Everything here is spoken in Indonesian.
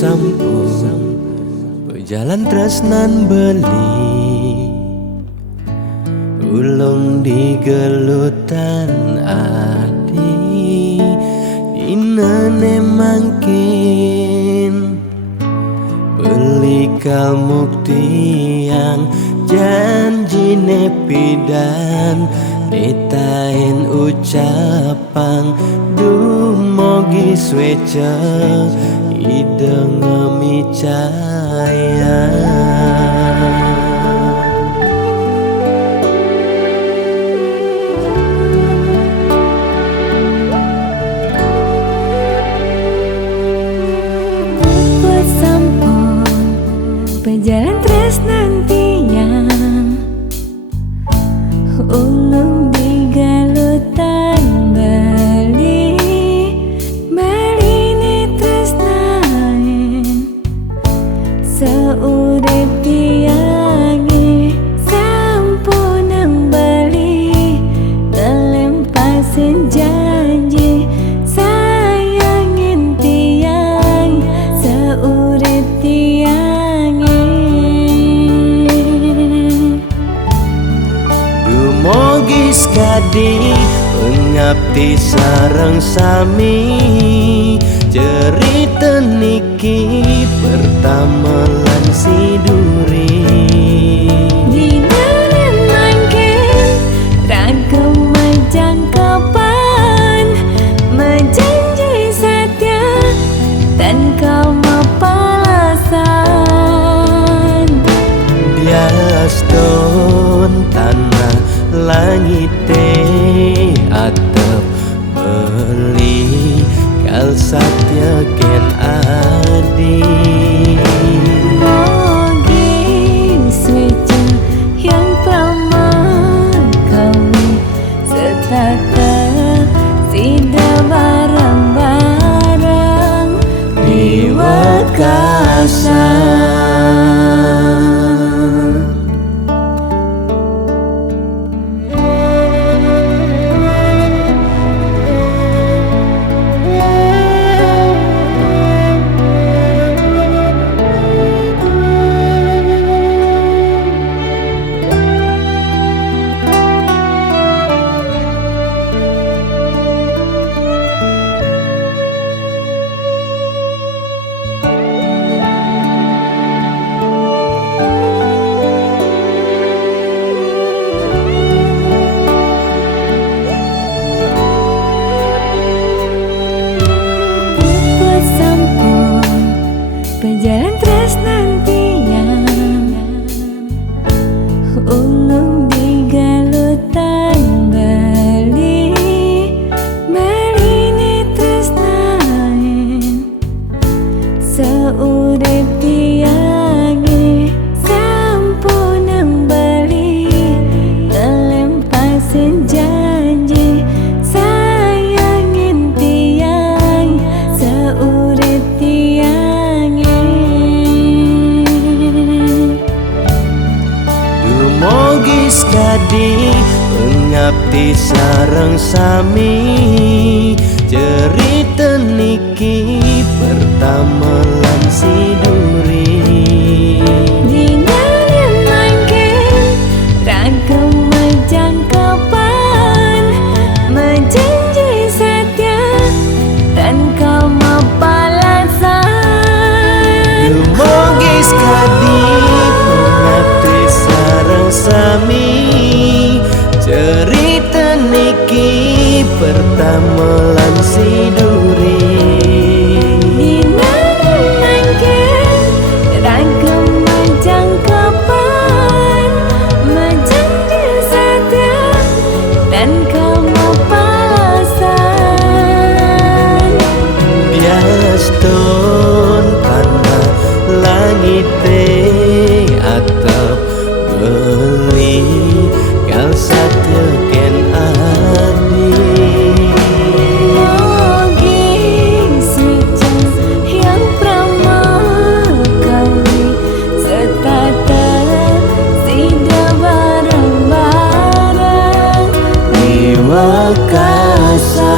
sampun berjalan tresnan beli ulung di gelutan adi dinane mangkin beli kalmukti yang janjine pidan nitain ucapan dumogi sweca ide ngemicaya berjalan tresnan tiang ulung di galutan bali ni tresnain seurip tiangi sampunang bali ngelempasin janji sayangin tiang seurip tiang Mogis kadi pengabdi sareng sami cerita niki pertama lan siduri dinane mangkin ragam majang kapan menjanji setia dan kau mapalasan biaston tanah langit atap beli kal satya ken adi mogi swece yang pramah kami setata sida barang-barang di wakasan. Berjalan tresnan tiang ulung di galutan bali ni tresnain seurip tiangi sampunang bali ngelempasin janji sayangin tiang seurip tiang Mogis kadi pengabdi sareng sami cerita niki pertama lan siduri dinane mangkin ragam majang kapan menjanji setia dan kau mapalasan Mogis kadi pengabdi sareng sami cerita niki pertama lan siduri dinane mangkin ragam majang kapan menjanji setia dan kau mapalasan biaston tanah langit atap beli kal satya ken adi mogi swece yang pramah kami setata sida barang-barang di wakasan